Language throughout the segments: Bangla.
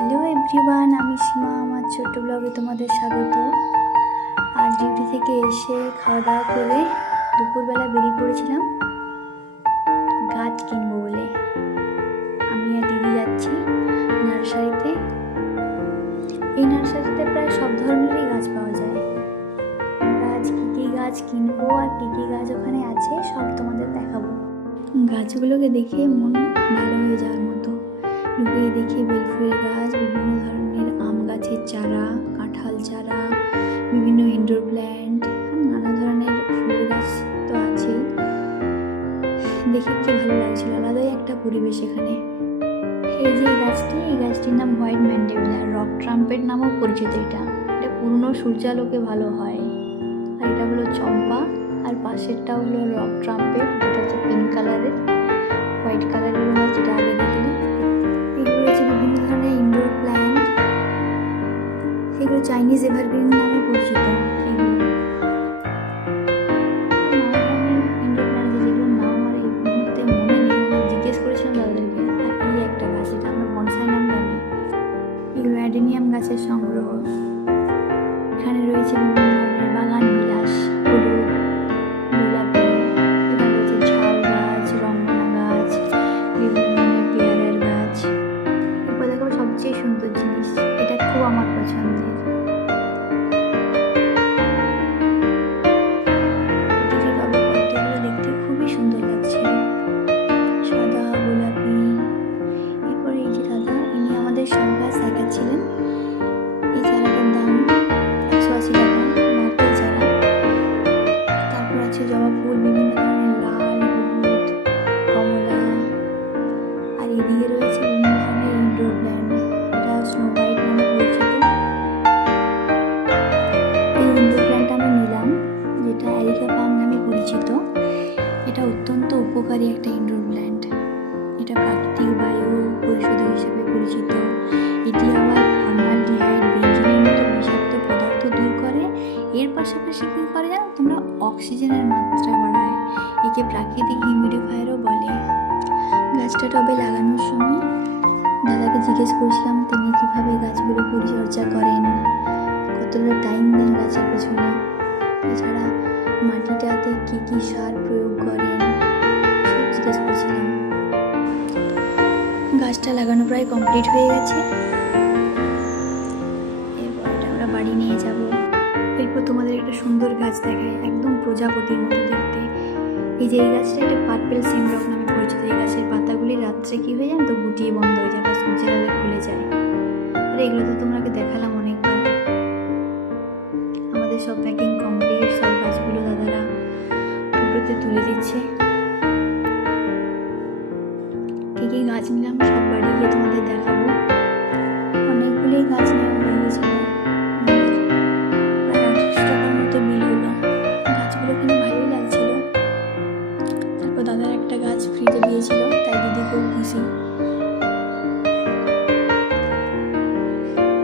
হ্যালো এভরিওয়ান, আমি সীমা। আমার ছোট্ট ব্লগে তোমাদের স্বাগত। আর ডিউটি থেকে এসে খাওয়া দাওয়া করে দুপুরবেলা বেরিয়ে পড়েছিলাম গাছ কিনবো বলে। আমি আর দিদি যাচ্ছি নার্সারিতে। এই নার্সারিতে প্রায় সব ধরনেরই গাছ পাওয়া যায়। আমরা আজ কী কী গাছ কিনবো আর কী কী গাছ ওখানে আছে সব তোমাদের দেখাবো। গাছগুলোকে দেখে মন ভালো হয়ে যাওয়ার মতো। ঢুকে দেখি বেলফুলের গাছ, বিভিন্ন ধরনের আম গাছের চারা, কাঁঠাল চারা, বিভিন্ন ইনডোর প্ল্যান্ট, নানা ধরনের ফুলের গাছ তো আছেই। দেখে কি ভালো লাগছিল, আলাদাই একটা পরিবেশ এখানে। এই যে এই গাছটির নাম হোয়াইট ম্যান্ডেভিলা, রক ট্রাম্পেট নামেও পরিচিত। এটা পুরনো সূর্যালোকে ভালো হয়। আর এটা হলো চম্পা, আর পাশেরটা হলো রক ট্রাম্পেট, যেটা হচ্ছে পিঙ্ক কালারের, হোয়াইট কালারেরও হয়, যেটা আগে দেখিনি। এগুলো রয়েছে বিভিন্ন ধরনের ইনডোর প্ল্যান্ট, সেগুলো চাইনিজ এভারগ্রিন নামে পরিচিত। ইনডোর প্ল্যান্ট যেগুলোর নাম আমার এই মুহূর্তে মনে নেই, আমি জিজ্ঞেস করেছিলাম তাদেরকে। আর এই একটা গাছ, এটা আমরা বনসাই নাম জানি। এগুলো অ্যাডেনিয়াম গাছের সংগ্রহ। এখানে রয়েছে বিভিন্ন ধরনের বাগান বিলাস, হলুদ, গোলাপি, এখানে রয়েছে ঝাউ গাছ, রঙ্গনা গাছ, বিভিন্ন ধরনের পেয়ারার গাছ। এরপর দেখো সবচেয়ে সুন্দর জিনিস, এটা খুব আমার পছন্দের। পদ্মগুলো দেখতে খুবই সুন্দর লাগছে, সাদা গোলাপি। এরপরে এই যে দাদা, ইনি আমাদের সব গাছ দেখাচ্ছিলেন। এই চারাটার দাম 180 টাকা, নারকেল চারা। তারপর আছে জবা ফুল, বিভিন্ন ধরনের লাল, হলুদ, কমলা। আর এদিকে রয়েছে বিভিন্ন ধরনের ইনডোর প্ল্যান্ট, এটা স্নো হোয়াইট নামে পরিচিত। এই ইনডোর প্ল্যান্টটা আমি নিলাম, যেটা অ্যারিকা পাম নামে পরিচিত। এটা অত্যন্ত উপকারী একটা ইনডোর প্ল্যান্ট। এটা প্রাকৃতিক বায়ু পরিশোধক হিসেবে পরিচিত। এটি আবার ফর্মালডিহাইড, বেনজিনের মতো বিষাক্ত পদার্থ দূর করে। এর পাশাপাশি কী করে জানো তোমরা, অক্সিজেনের মাত্রা বাড়ায়। একে প্রাকৃতিক হিউমিডিফায়ারও বলে। গাছটা টবে লাগানোর সময় দাদাকে জিজ্ঞেস করেছিলাম তিনি কীভাবে গাছগুলো পরিচর্যা করেন, কতটা টাইম দেন গাছের পেছনে, এছাড়া মাটিটাতে কী কী সার প্রয়োগ করেন, সব জিজ্ঞেস করেছিলাম। গাছটা লাগানো প্রায় কমপ্লিট হয়ে গেছে। এরপর এটা আমরা বাড়ি নিয়ে যাব। এরপর তোমাদের একটা সুন্দর গাছ দেখায়, একদম প্রজাপতির মতো দেখতে। এই যে এই গাছটা, এটা পার্পেল সিমরক নামে পরিচিত। এই গাছের পাতাগুলি রাত্রে কী হয়ে যায় তো গুটিয়ে বন্ধ হয়ে যায় বা সূর্যের আলোয় খুলে যায়। আর এগুলো তো তোমাকে দেখালাম অনেকবার। আমাদের সব প্যাকিং কমপ্লিট, সব গাছগুলো দাদারা টোটোতে তুলে দিচ্ছে। কী কী গাছ নিলাম সব বাড়ি গিয়ে তোমাদের দেখাবো। অনেকগুলোই গাছ নেওয়া হয়ে গেছিল, প্রায় 28 টাকার মতো বিল হলো। গাছগুলো কিনে ভালোই লাগছিল। তারপর দাদার একটা গাছ ফ্রিতে দিয়েছিল, তাই দিদি খুব খুশি।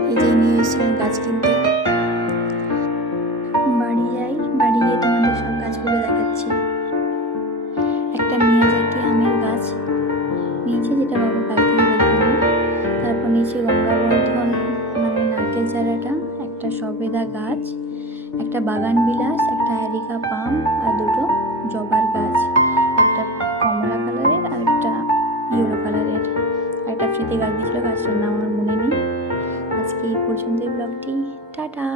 এই যে নিয়ে এসেছিলেন গাছ কিনতে। বাড়ি যাই, বাড়ি গিয়ে তোমাদের সব গাছগুলো দেখাচ্ছি। একটা মিয়াজাকি আমের গাছ নিয়েছি, যেটা বাবা কালকে দেখলাম। তারপর নিয়েছি গঙ্গাবর্ধন নামে নারকেল চারাটা, একটা সবেদা গাছ, একটা বাগান বিলাস, একটা অ্যারিকা পাম, আর দুটো জবার গাছ, একটা কমলা কালারের আর একটা ইয়েলো কালারের। আর একটা ফ্রিতে গাছ দিয়েছিল, গাছটার নাম আমার মনে নেই। আজকে এই পর্যন্ত ব্লগটি, টাটা।